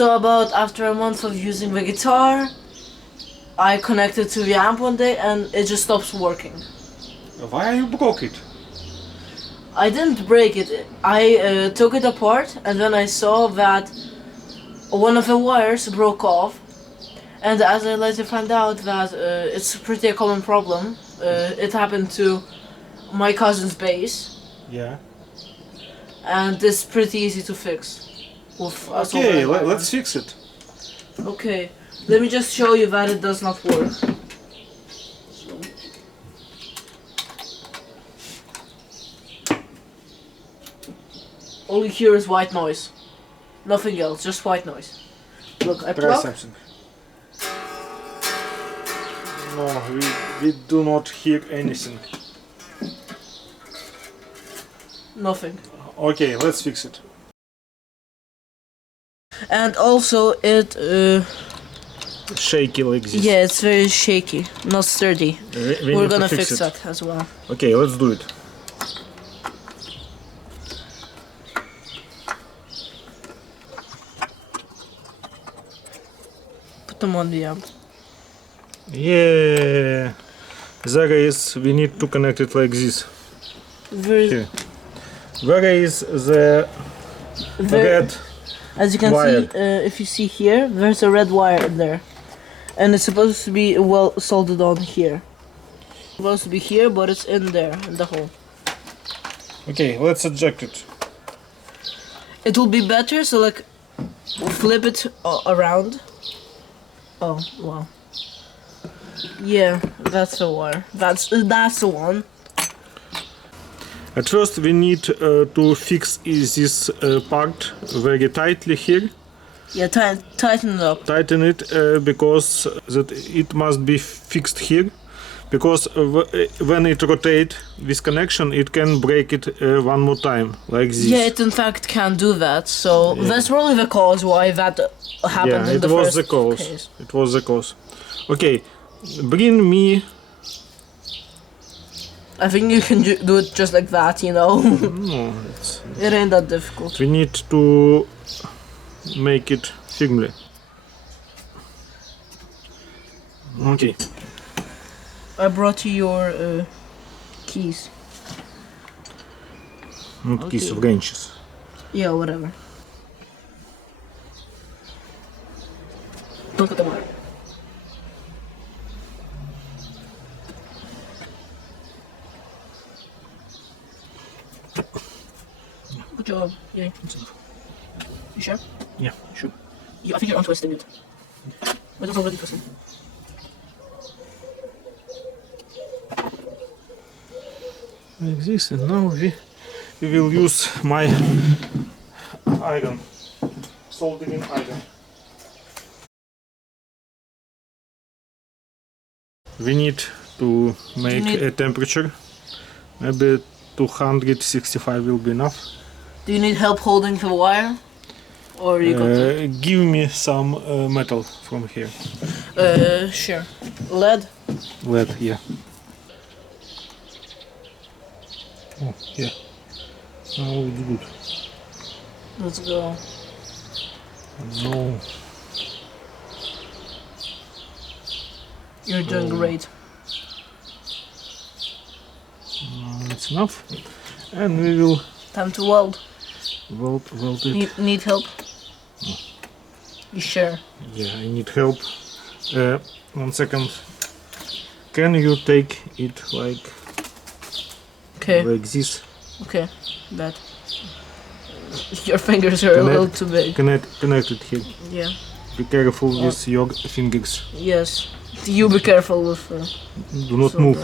So about after a month of using the guitar, I connected to the amp one day and it just stops working. Why you broke it? I didn't break it. I took it apart and then I saw that one of the wires broke off. And as I later found out that it's pretty a common problem. It happened to my cousin's bass. Yeah. And it's pretty easy to fix. With a Okay, soldered wire. let's fix it. Okay, let me just show you that it does not work. So. All you hear is white noise. Nothing else, just white noise. Look, I Try plug. something. No, we do not hear anything. Nothing. Okay, let's fix it. And also it, Shaky like this. yeah, it's very shaky, not sturdy. We We're need to gonna fix fix it. that as well. Okay, let's do it. Put them on the amp. Yeah, there is. We need to connect it like this. Here. Where is the red? As you can wire. see, if you see here, there's a red wire in there. And it's supposed to be well soldered on here. It's supposed to be here, but it's in there, in the hole. Okay, let's eject it. It will be better, so like, flip it around. Oh, wow. Yeah, that's the wire. That's the one. At first we need to fix this part very tightly here. Yeah, tighten it up. Tighten it because that it must be fixed here. Because when it rotates this connection, it can break it one more time, like this. Yeah, it in fact can do that. So that's probably the cause why that happened Yeah, in the it was first the cause. case. It was the cause. Okay, bring me. I think you can do it just like that, you know. No, It ain't that difficult. we need to make it firmly. Okay. I brought you your keys. Not keys, Okay. wrenches. Yeah, whatever. Look at the wire. Good job. Yeah. You sure? Yeah, sure. Yeah, I think you're untwisting it. But it's already twisted. Like this, and now we will use my iron, soldering iron. We need to make a temperature. Maybe 265 will be enough. Do you need help holding the wire? Or you got it? Give me some metal from here. Sure. Lead? Lead, yeah. Oh, yeah. Now it's good. Let's go. No. You're doing great. It's enough. And we will Time to weld. weld it. Need help? You sure? Yeah, I need help. 1 second. Can you take it like Okay. this? Okay. Bad. Your fingers are a little too big. Connect it here. Yeah. Be careful with your fingers. Yes. You be careful with. Do not move.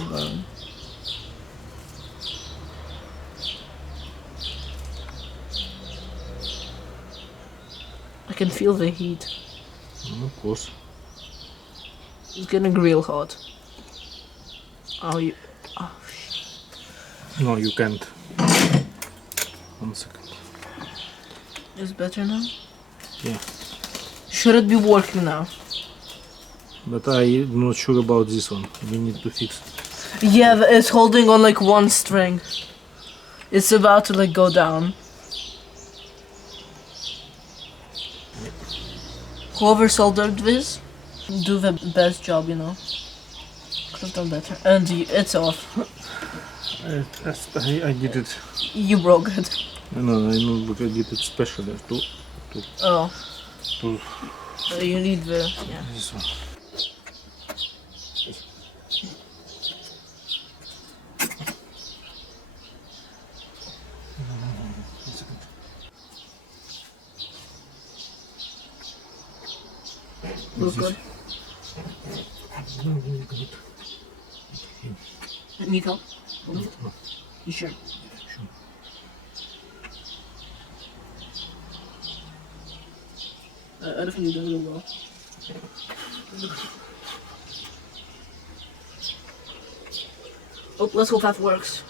I can feel the heat. Of course. It's getting real hot. Oh, you. Oh, shit. No, you can't. 1 second. It's better now? Yeah. Should it be working now? But I'm not sure about this one. We need to fix it. Yeah, it's holding on like one string. It's about to like go down. Whoever soldered this, do the best job, you know. Could have done better. And it's off. I did it. You broke it. No, I know, but I did it specially to Oh. You need the... yeah. this one. Look good. Need help? You sure? I don't think you're doing it well. Oh, let's hope that works.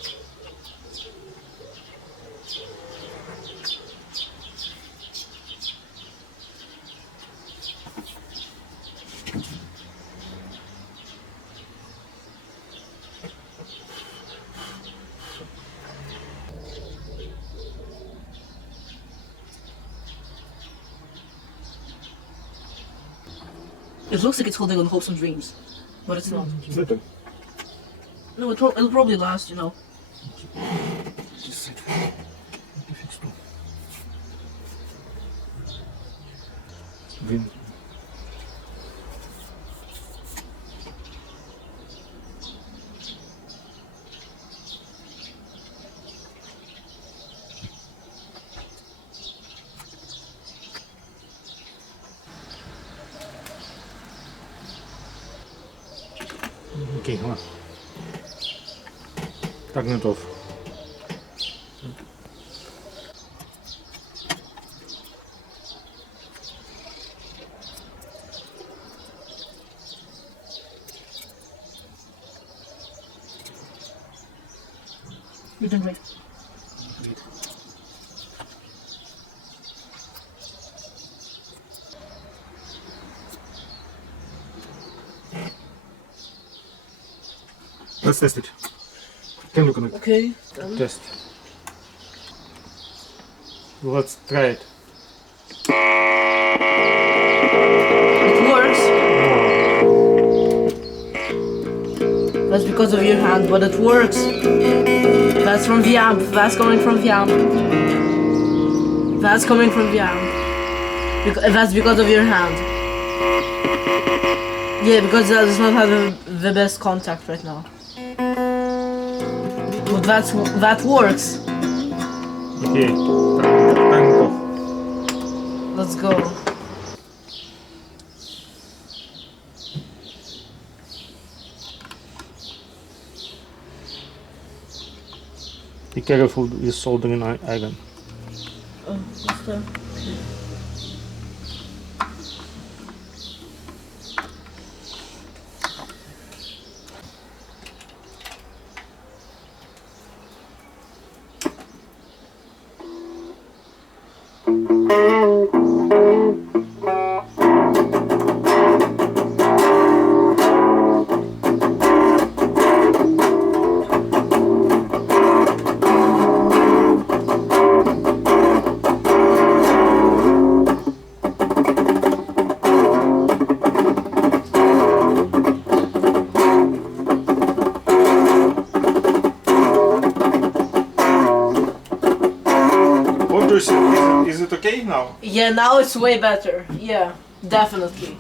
It looks like it's holding on hopes and dreams, but it's not. Better. No, it'll probably last, you know. Win. Окей, ладно. Так, готов. You're doing great. Let's test it. Can you connect? Okay, done. Test. Let's try it. It works. That's because of your hand, but it works. That's from the amp. That's coming from the amp. That's coming from the amp. That's because of your hand. Yeah, because that does not have the best contact right now. But that works. Okay. Time off. Let's go. Be careful with soldering iron. Oh, what's that? Is it okay now? Yeah, now it's way better. Yeah, definitely.